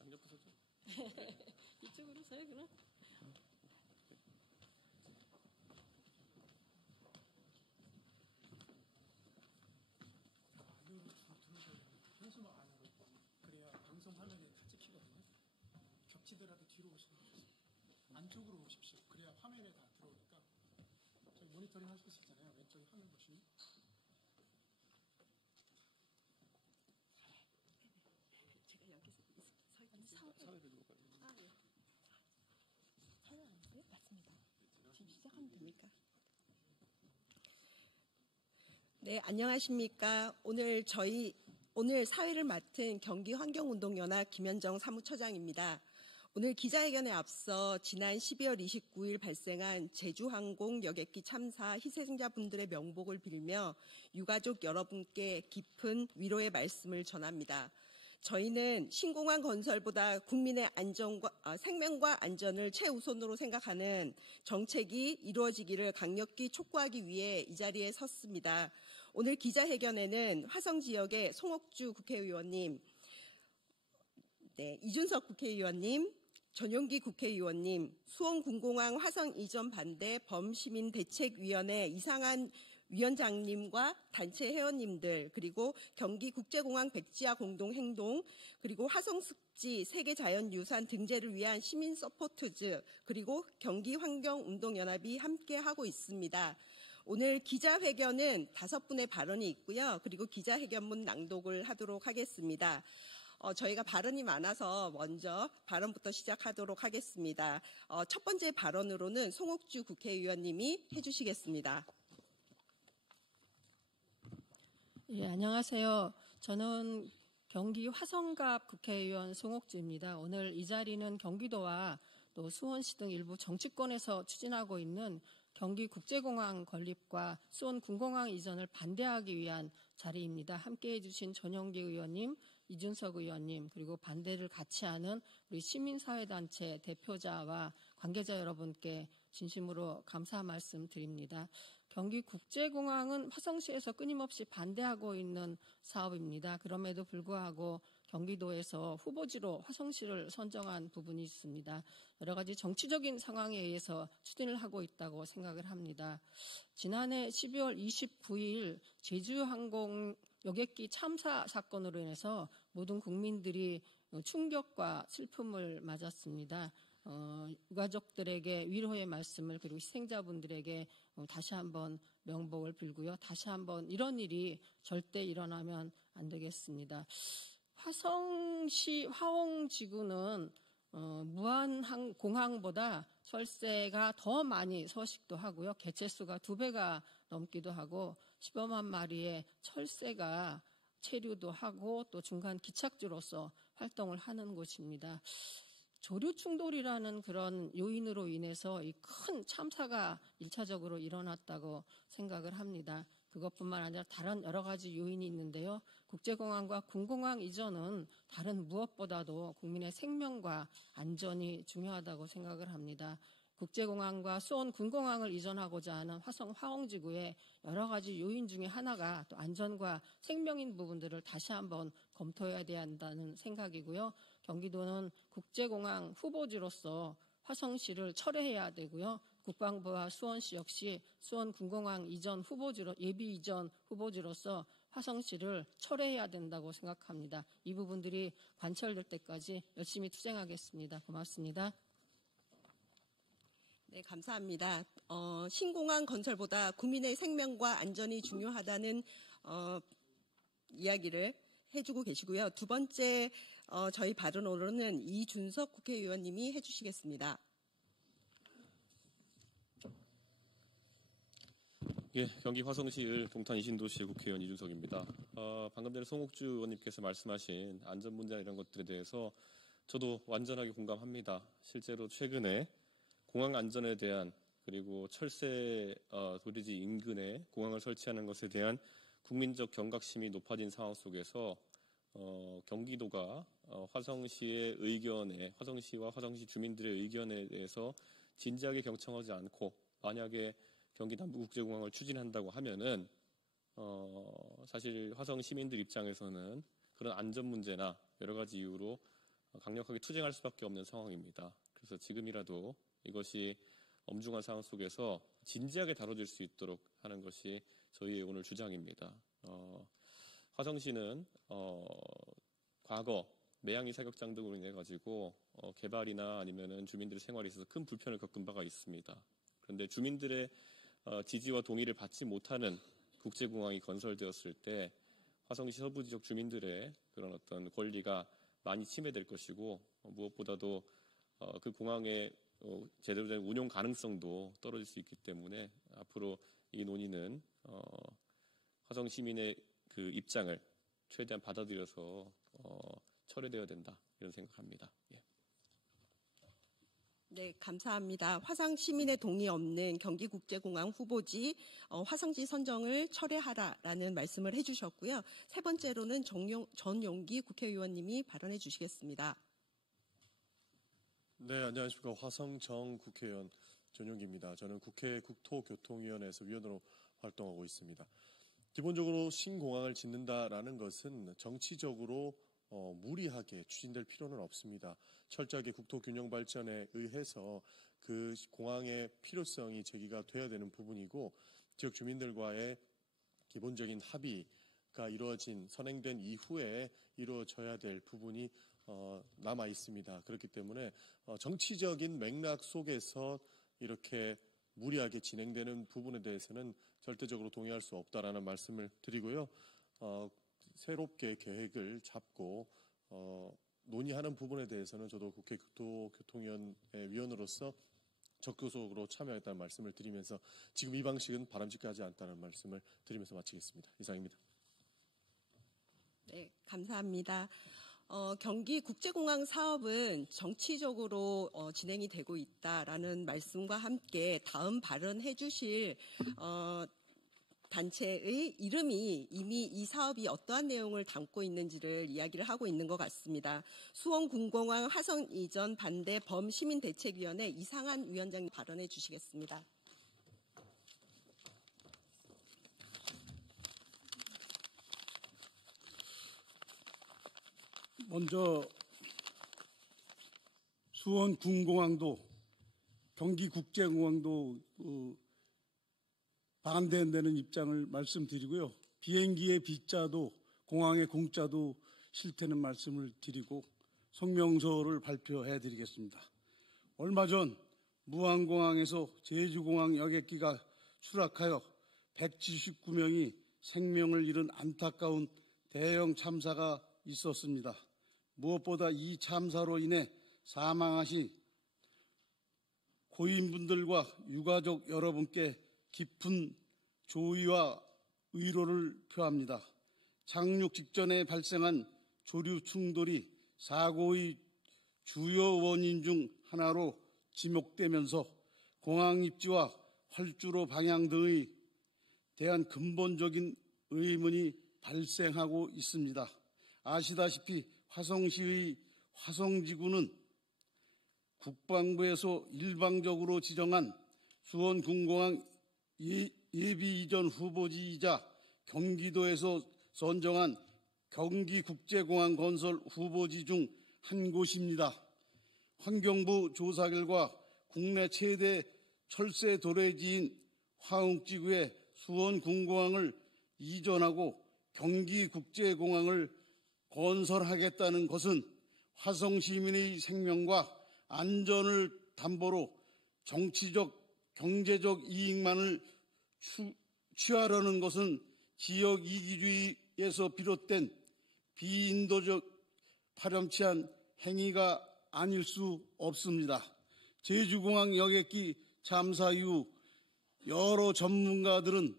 양옆에 서죠. 이쪽으로 서요, 그럼? 안으로 들어오셔야 됩니다. 현수막 안으로. 그래야 방송 화면에 다 찍히거든요. 겹치더라도 뒤로 오시면 되세요. 안쪽으로 오십시오. 그래야 화면에 다 들어오니까. 저희 모니터링 하실 수 있잖아요. 왼쪽에 화면 보시면. 제가 여기서 설계했습니다. 사회를 들고 가요. 아, 네. 촬영하는데요? 맞습니다. 지금 시작하면 됩니까? 네, 안녕하십니까. 오늘 사회를 맡은 경기환경운동연합 김현정 사무처장입니다. 오늘 기자회견에 앞서 지난 12월 29일 발생한 제주항공 여객기 참사 희생자분들의 명복을 빌며 유가족 여러분께 깊은 위로의 말씀을 전합니다. 저희는 신공항 건설보다 국민의 생명과 안전을 최우선으로 생각하는 정책이 이루어지기를 강력히 촉구하기 위해 이 자리에 섰습니다. 오늘 기자회견에는 화성 지역의 송옥주 국회의원님, 이준석 국회의원님, 전용기 국회의원님, 수원군공항 화성 이전 반대 범시민대책위원회 이상한 위원장님과 단체 회원님들, 그리고 경기국제공항 백지화 공동행동, 그리고 화성습지 세계자연유산 등재를 위한 시민 서포트즈, 그리고 경기환경운동연합이 함께하고 있습니다. 오늘 기자회견은 5분의 발언이 있고요. 그리고 기자회견문 낭독을 하도록 하겠습니다. 저희가 발언이 많아서 먼저 발언부터 시작하도록 하겠습니다. 첫 번째 발언으로는 송옥주 국회의원님이 해주시겠습니다. 예, 안녕하세요. 저는 경기 화성갑 국회의원 송옥주입니다. 오늘 이 자리는 경기도와 또 수원시 등 일부 정치권에서 추진하고 있는 경기국제공항 건립과 수원군공항 이전을 반대하기 위한 자리입니다. 함께해 주신 전용기 의원님, 이준석 의원님, 그리고 반대를 같이 하는 우리 시민사회단체 대표자와 관계자 여러분께 진심으로 감사 말씀 드립니다. 경기국제공항은 화성시에서 끊임없이 반대하고 있는 사업입니다. 그럼에도 불구하고 경기도에서 후보지로 화성시를 선정한 부분이 있습니다. 여러 가지 정치적인 상황에 의해서 추진을 하고 있다고 생각을 합니다. 지난해 12월 29일 제주항공 여객기 참사 사건으로 인해서 모든 국민들이 충격과 슬픔을 맞았습니다. 유가족들에게 위로의 말씀을, 그리고 희생자분들에게 다시 한번 명복을 빌고요. 다시 한번 이런 일이 절대 일어나면 안 되겠습니다. 화성시 화홍지구는 무안공항보다 철새가 더 많이 서식도 하고요. 개체수가 2배가 넘기도 하고 15만 마리의 철새가 체류도 하고 또 중간 기착지로서 활동을 하는 곳입니다. 조류 충돌이라는 그런 요인으로 인해서 이 큰 참사가 1차적으로 일어났다고 생각을 합니다. 그것뿐만 아니라 다른 여러 가지 요인이 있는데요. 국제공항과 군공항 이전은 다른 무엇보다도 국민의 생명과 안전이 중요하다고 생각을 합니다. 국제공항과 수원 군공항을 이전하고자 하는 화성 화홍지구의 여러 가지 요인 중에 하나가 또 안전과 생명인 부분들을 다시 한번 검토해야 한다는 생각이고요. 경기도는 국제공항 후보지로서 화성시를 철회해야 되고요. 국방부와 수원시 역시 수원 군공항 이전 후보지로 예비 이전 후보지로서 화성시를 철회해야 된다고 생각합니다. 이 부분들이 관철될 때까지 열심히 투쟁하겠습니다. 고맙습니다. 네, 감사합니다. 신공항 건설보다 국민의 생명과 안전이 중요하다는 이야기를 해주고 계시고요. 두 번째 저희 발언으로는 이준석 국회의원님이 해주시겠습니다. 예, 경기 화성시을 동탄 이신도시의 국회의원 이준석입니다. 방금 전에 송옥주 의원님께서 말씀하신 안전 문제나 이런 것들에 대해서 저도 완전하게 공감합니다. 실제로 최근에 공항 안전에 대한, 그리고 철새 도리지 인근에 공항을 설치하는 것에 대한 국민적 경각심이 높아진 상황 속에서 경기도가 화성시의 의견에, 화성시와 화성시 주민들의 의견에 대해서 진지하게 경청하지 않고 만약에 경기 남부국제공항을 추진한다고 하면은 사실 화성 시민들 입장에서는 그런 안전 문제나 여러 가지 이유로 강력하게 투쟁할 수밖에 없는 상황입니다. 그래서 지금이라도 이것이 엄중한 상황 속에서 진지하게 다뤄질 수 있도록 하는 것이 저희의 오늘 주장입니다. 화성시는 과거 매양이 사격장 등으로 인해 가지고 개발이나 아니면은 주민들의 생활에 있어서 큰 불편을 겪은 바가 있습니다. 그런데 주민들의 지지와 동의를 받지 못하는 국제공항이 건설되었을 때 화성시 서부 지역 주민들의 그런 어떤 권리가 많이 침해될 것이고 무엇보다도 그 공항의 제대로 된 운용 가능성도 떨어질 수 있기 때문에 앞으로 이 논의는 화성 시민의 그 입장을 최대한 받아들여서 철회되어야 된다 이런 생각합니다. 예. 네, 감사합니다. 화성 시민의 동의 없는 경기국제공항 후보지 화성지 선정을 철회하라라는 말씀을 해주셨고요. 세 번째로는 전용기 국회의원님이 발언해 주시겠습니다. 네, 안녕하십니까. 화성정 국회의원 전용기입니다. 저는 국회 국토교통위원회에서 위원으로 활동하고 있습니다. 기본적으로 신공항을 짓는다라는 것은 정치적으로 무리하게 추진될 필요는 없습니다. 철저하게 국토균형 발전에 의해서 그 공항의 필요성이 제기가 되어야 되는 부분이고 지역 주민들과의 기본적인 합의가 이루어진 선행된 이후에 이루어져야 될 부분이 남아 있습니다. 그렇기 때문에 정치적인 맥락 속에서 이렇게 무리하게 진행되는 부분에 대해서는 절대적으로 동의할 수 없다라는 말씀을 드리고요. 새롭게 계획을 잡고 논의하는 부분에 대해서는 저도 국회 국토교통위원회 위원으로서 적극적으로 참여했다는 말씀을 드리면서 지금 이 방식은 바람직하지 않다는 말씀을 드리면서 마치겠습니다. 이상입니다. 네, 감사합니다. 경기국제공항 사업은 정치적으로 진행이 되고 있다라는 말씀과 함께 다음 발언해 주실 단체의 이름이 이미 이 사업이 어떠한 내용을 담고 있는지를 이야기를 하고 있는 것 같습니다. 수원군공항 화성 이전 반대 범시민대책위원회 이상한 위원장님 발언해 주시겠습니다. 먼저 수원군공항도 경기국제공항도 반대한다는 입장을 말씀드리고요. 비행기의 B자도 공항의 공짜도 싫다는 말씀을 드리고 성명서를 발표해 드리겠습니다. 얼마 전 무안공항에서 제주공항 여객기가 추락하여 179명이 생명을 잃은 안타까운 대형 참사가 있었습니다. 무엇보다 이 참사로 인해 사망하신 고인분들과 유가족 여러분께 깊은 조의와 위로를 표합니다. 착륙 직전에 발생한 조류 충돌이 사고의 주요 원인 중 하나로 지목되면서 공항 입지와 활주로 방향 등에 대한 근본적인 의문이 발생하고 있습니다. 아시다시피 화성시의 화성지구는 국방부에서 일방적으로 지정한 수원군공항 예비 이전 후보지이자 경기도에서 선정한 경기국제공항 건설 후보지 중 한 곳입니다. 환경부 조사 결과 국내 최대 철새 도래지인 화웅지구에 수원군공항을 이전하고 경기국제공항을 건설하겠다는 것은 화성 시민의 생명과 안전을 담보로 정치적, 경제적 이익만을 취하려는 것은 지역 이기주의에서 비롯된 비인도적 파렴치한 행위가 아닐 수 없습니다. 제주공항 여객기 참사 이후 여러 전문가들은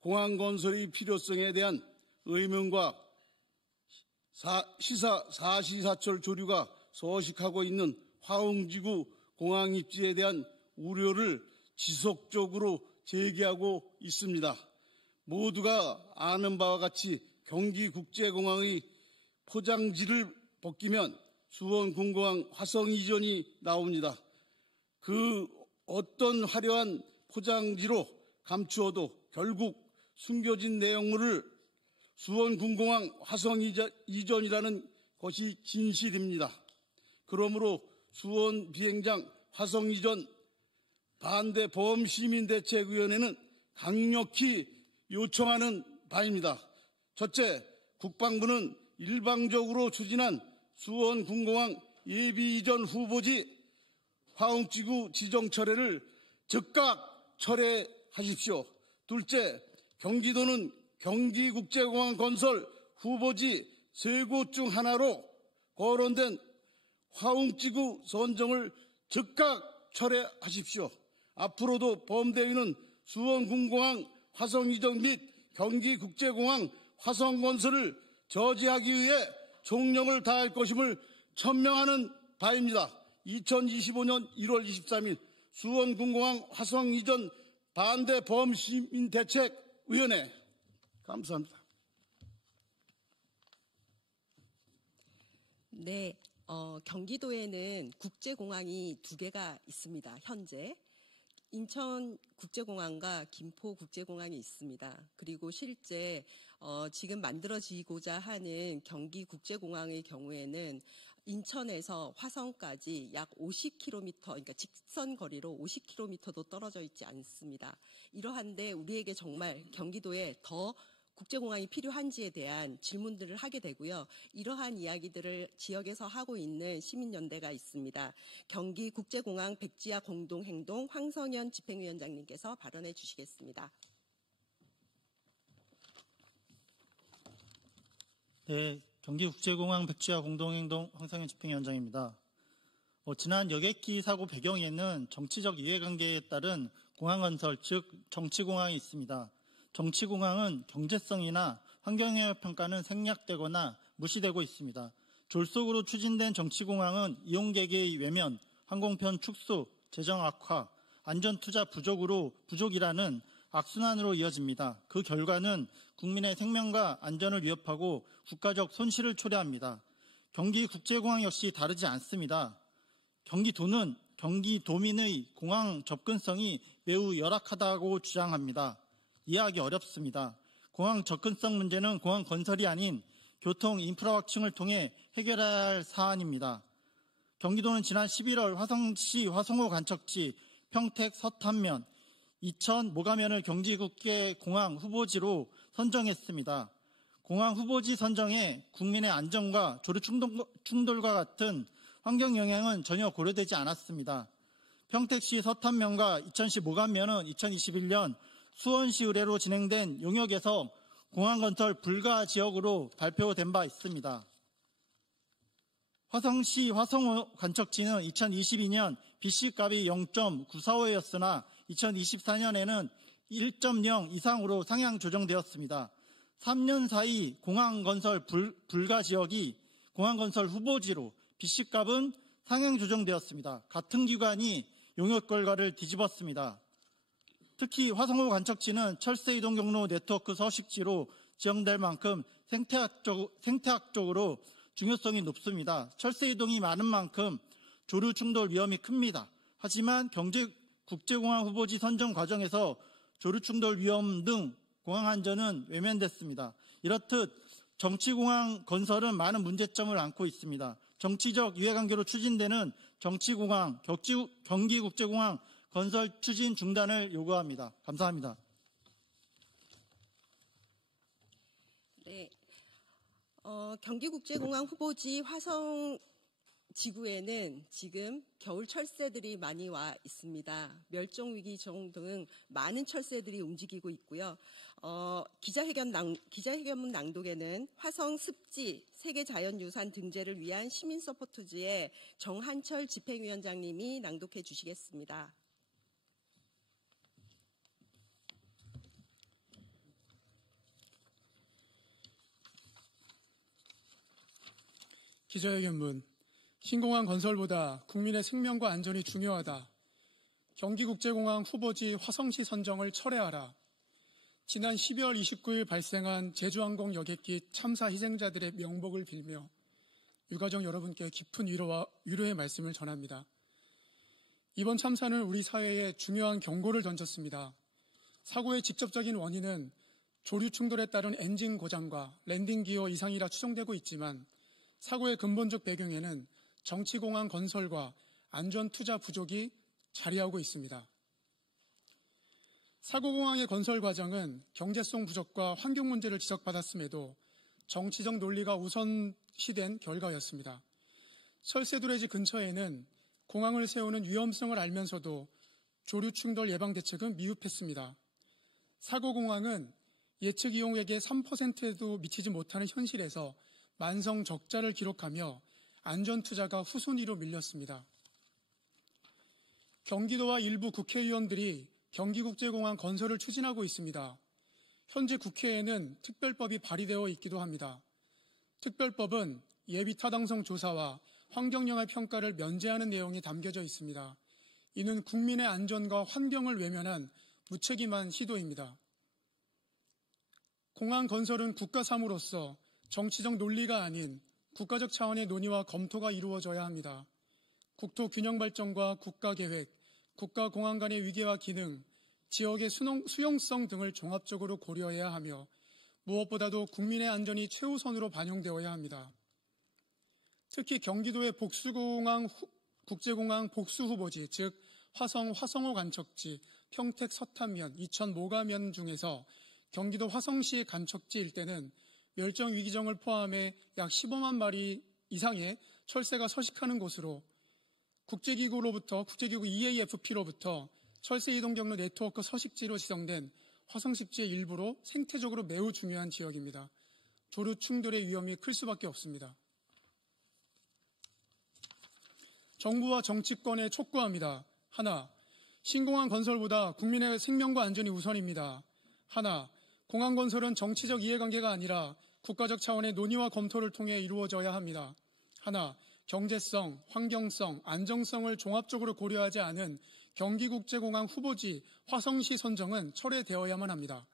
공항 건설의 필요성에 대한 의문과 사시사철 조류가 서식하고 있는 화웅지구 공항 입지에 대한 우려를 지속적으로 제기하고 있습니다. 모두가 아는 바와 같이 경기국제공항의 포장지를 벗기면 수원군공항 화성 이전이 나옵니다. 그 어떤 화려한 포장지로 감추어도 결국 숨겨진 내용물을 수원군공항 화성 이전이라는 것이 진실입니다. 그러므로 수원 비행장 화성 이전 반대 범시민대책위원회는 강력히 요청하는 바입니다. 첫째, 국방부는 일방적으로 추진한 수원 군공항 예비 이전 후보지 화웅지구 지정 철회를 즉각 철회하십시오. 둘째, 경기도는 경기국제공항 건설 후보지 3곳 중 하나로 거론된 화웅지구 선정을 즉각 철회하십시오. 앞으로도 범대위는 수원군공항 화성 이전 및 경기국제공항 화성 건설을 저지하기 위해 총력을 다할 것임을 천명하는 바입니다. 2025년 1월 23일 수원군공항 화성 이전 반대 범시민대책위원회. 감사합니다. 네, 경기도에는 국제공항이 2개가 있습니다. 현재 인천국제공항과 김포국제공항이 있습니다. 그리고 실제 지금 만들어지고자 하는 경기국제공항의 경우에는 인천에서 화성까지 약 50km, 그러니까 직선 거리로 50km도 떨어져 있지 않습니다. 이러한데 우리에게 정말 경기도에 더 국제공항이 필요한지에 대한 질문들을 하게 되고요. 이러한 이야기들을 지역에서 하고 있는 시민연대가 있습니다. 경기국제공항 백지화 공동행동 황성현 집행위원장님께서 발언해 주시겠습니다. 네, 경기국제공항 백지화 공동행동 황성현 집행위원장입니다. 지난 여객기 사고 배경에는 정치적 이해관계에 따른 공항건설, 즉 정치공항이 있습니다. 정치공항은 경제성이나 환경영향 평가는 생략되거나 무시되고 있습니다. 졸속으로 추진된 정치공항은 이용객의 외면, 항공편 축소, 재정 악화, 안전투자 부족이라는 악순환으로 이어집니다. 그 결과는 국민의 생명과 안전을 위협하고 국가적 손실을 초래합니다. 경기국제공항 역시 다르지 않습니다. 경기도는 경기도민의 공항 접근성이 매우 열악하다고 주장합니다. 이해하기 어렵습니다. 공항 접근성 문제는 공항 건설이 아닌 교통 인프라 확충을 통해 해결해야 할 사안입니다. 경기도는 지난 11월 화성시 화성호 관측지 평택 서탄면, 이천 모가면을 경기국제공항 후보지로 선정했습니다. 공항 후보지 선정에 국민의 안전과 조류 충돌과 같은 환경 영향은 전혀 고려되지 않았습니다. 평택시 서탄면과 이천시 모가면은 2021년 수원시 의뢰로 진행된 용역에서 공항 건설 불가 지역으로 발표된 바 있습니다. 화성시 화성호 관측지는 2022년 BC값이 0.945였으나 2024년에는 1.0 이상으로 상향 조정되었습니다. 3년 사이 공항 건설 불가 지역이 공항 건설 후보지로 BC값은 상향 조정되었습니다. 같은 기관이 용역 결과를 뒤집었습니다. 특히 화성호 관측지는 철새 이동 경로 네트워크 서식지로 지정될 만큼 생태학적으로 중요성이 높습니다. 철새 이동이 많은 만큼 조류 충돌 위험이 큽니다. 하지만 국제공항 후보지 선정 과정에서 조류 충돌 위험 등 공항 안전은 외면됐습니다. 이렇듯 정치공항 건설은 많은 문제점을 안고 있습니다. 정치적 이해관계로 추진되는 정치공항, 경기국제공항 건설 추진 중단을 요구합니다. 감사합니다. 네, 경기국제공항 후보지 화성 지구에는 지금 겨울 철새들이 많이 와 있습니다. 멸종위기 등 많은 철새들이 움직이고 있고요. 기자회견문 낭독에는 화성 습지 세계자연유산 등재를 위한 시민 서포트지에 정한철 집행위원장님이 낭독해 주시겠습니다. 기자회견문. 신공항 건설보다 국민의 생명과 안전이 중요하다. 경기국제공항 후보지 화성시 선정을 철회하라. 지난 12월 29일 발생한 제주항공 여객기 참사 희생자들의 명복을 빌며 유가족 여러분께 깊은 위로의 말씀을 전합니다. 이번 참사는 우리 사회에 중요한 경고를 던졌습니다. 사고의 직접적인 원인은 조류 충돌에 따른 엔진 고장과 랜딩 기어 이상이라 추정되고 있지만 사고의 근본적 배경에는 정치공항 건설과 안전투자 부족이 자리하고 있습니다. 사고공항의 건설 과정은 경제성 부족과 환경 문제를 지적받았음에도 정치적 논리가 우선시된 결과였습니다. 철새도래지 근처에는 공항을 세우는 위험성을 알면서도 조류 충돌 예방 대책은 미흡했습니다. 사고공항은 예측 이용액의 3%에도 미치지 못하는 현실에서 만성 적자를 기록하며 안전투자가 후순위로 밀렸습니다. 경기도와 일부 국회의원들이 경기국제공항 건설을 추진하고 있습니다. 현재 국회에는 특별법이 발의되어 있기도 합니다. 특별법은 예비타당성 조사와 환경영향 평가를 면제하는 내용이 담겨져 있습니다. 이는 국민의 안전과 환경을 외면한 무책임한 시도입니다. 공항 건설은 국가 사무로서 정치적 논리가 아닌 국가적 차원의 논의와 검토가 이루어져야 합니다. 국토 균형 발전과 국가계획, 국가공항 간의 위계와 기능, 지역의 수용성 등을 종합적으로 고려해야 하며 무엇보다도 국민의 안전이 최우선으로 반영되어야 합니다. 특히 경기도의 국제공항 복수 후보지, 즉 화성호 간척지, 평택 서탄면, 이천 모가면 중에서 경기도 화성시 간척지 일대는 멸종 위기종을 포함해 약 15만 마리 이상의 철새가 서식하는 곳으로 국제기구 EAFP로부터 철새 이동 경로 네트워크 서식지로 지정된 화성습지의 일부로 생태적으로 매우 중요한 지역입니다. 조류 충돌의 위험이 클 수밖에 없습니다. 정부와 정치권에 촉구합니다. 하나, 신공항 건설보다 국민의 생명과 안전이 우선입니다. 하나, 공항 건설은 정치적 이해관계가 아니라 국가적 차원의 논의와 검토를 통해 이루어져야 합니다. 하나, 경제성, 환경성, 안정성을 종합적으로 고려하지 않은 경기국제공항 후보지 화성시 선정은 철회되어야만 합니다.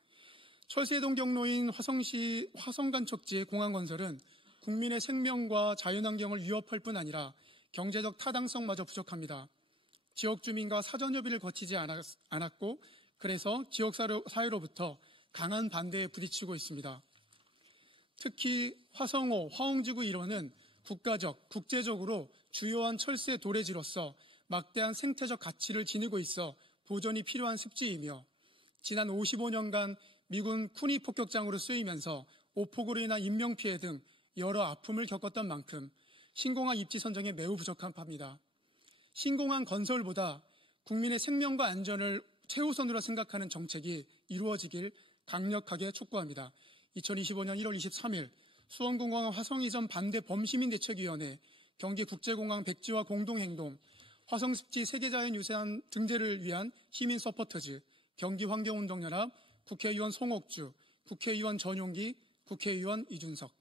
철새이동 경로인 화성간척지 공항 건설은 국민의 생명과 자연환경을 위협할 뿐 아니라 경제적 타당성마저 부족합니다. 지역 주민과 사전협의를 거치지 않았고 그래서 지역사회로부터 강한 반대에 부딪히고 있습니다. 특히 화성호, 화홍지구 일원은 국가적, 국제적으로 주요한 철새 도래지로서 막대한 생태적 가치를 지니고 있어 보존이 필요한 습지이며 지난 55년간 미군 쿠니 폭격장으로 쓰이면서 오폭으로 인한 인명피해 등 여러 아픔을 겪었던 만큼 신공항 입지 선정에 매우 부족한 파입니다. 신공항 건설보다 국민의 생명과 안전을 최우선으로 생각하는 정책이 이루어지길 강력하게 촉구합니다. 2025년 1월 23일 수원공항 화성이전 반대 범시민대책위원회, 경기국제공항 백지화 공동행동, 화성습지 세계자연유산 등재를 위한 시민 서포터즈, 경기환경운동연합, 국회의원 송옥주, 국회의원 전용기, 국회의원 이준석.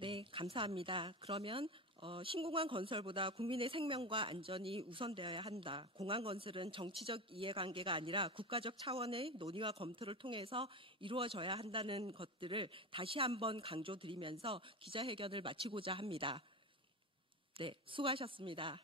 네, 감사합니다. 그러면 신공항 건설보다 국민의 생명과 안전이 우선되어야 한다. 공항 건설은 정치적 이해관계가 아니라 국가적 차원의 논의와 검토를 통해서 이루어져야 한다는 것들을 다시 한번 강조드리면서 기자회견을 마치고자 합니다. 네, 수고하셨습니다.